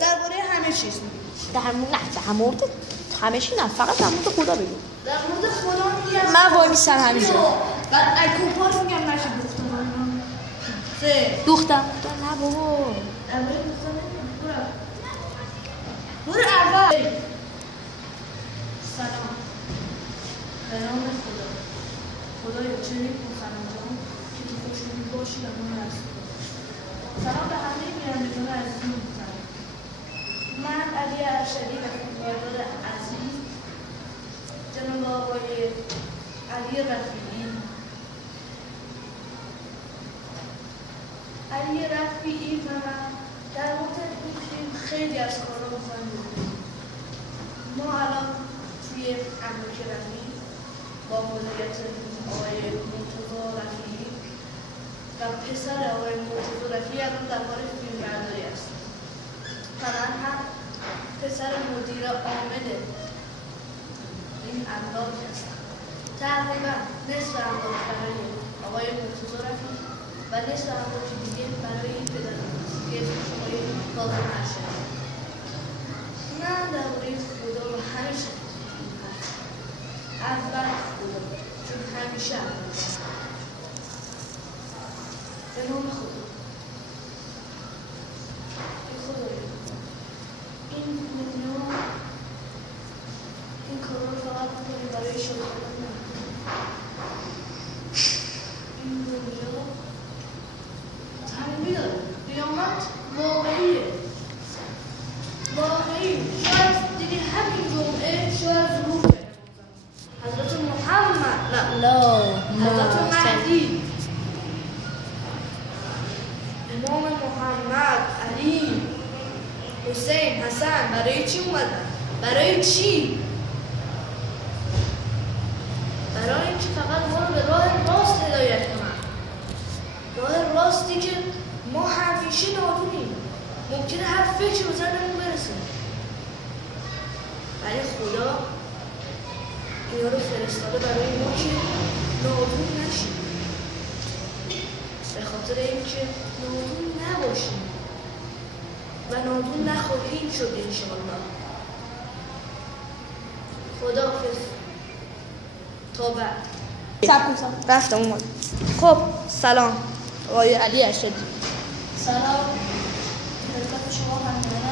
درباره همه چیز. در مورد همه چی نه، فقط در مورد خدا بگو. در مورد خدا میگم. من وای میستم همینجا. بعد اکوپاس میگم نشه دختر نه بابا. درباره دختر نمیگم. برو اول. سلام. به نام خدا. خدایا چنین مخنجان که تو خوشنودی باشی و ما رسول. سلام به همه بینندگان عزیز و محترم. من علی ارشدی و خانواده عزیز جناب آقای علی رفیعی و من در مورد این فیلم خیلی از کارا می‌خوایم بکنیم. ما الان توی املاک رفیعی با مدیریت آقای مرتضی رفیعی و پسر آقای مرتضی رفیعی الان در حال فیلمبرداری هستیم. من هم پسر مدیر عامل این املاک هستم. تقریبا نصف املاک برای آقای مرتضی رفیعی و نصف املاک دیگه برای این پدر که اسمش آقای کاظم ارشدی. من درباره خدا و همه چیز اول خدا، چون همیشه به نام خدا. ای خدایا این دنیا این کارا رو فقط می‌کنی برای شادی من. این دنیا تنبیه داره. قیامت واقعیه. شاید دیدی همین جمعه شاید ظهور کنه. حضرت محمد حضرت مهدی امام محمد علی حسین حسن برای چی اومدن؟ برای چی؟ برای اینکه فقط ما رو به راه راست هدایت کنن. راه راستی که ما همیشه نادونیم. ممکنه هر فکری به ذهنمون برسه. ولی خدا اینا رو فرستاده برای ما که نادون نشیم. به خاطر اینکه نادون نباشیم و نادون نخواهیم شد انشاءالله. خداحافظ تا بعد. رفتم اومد. خب سلام آقای علی ارشدی. سلام خدمت شما همه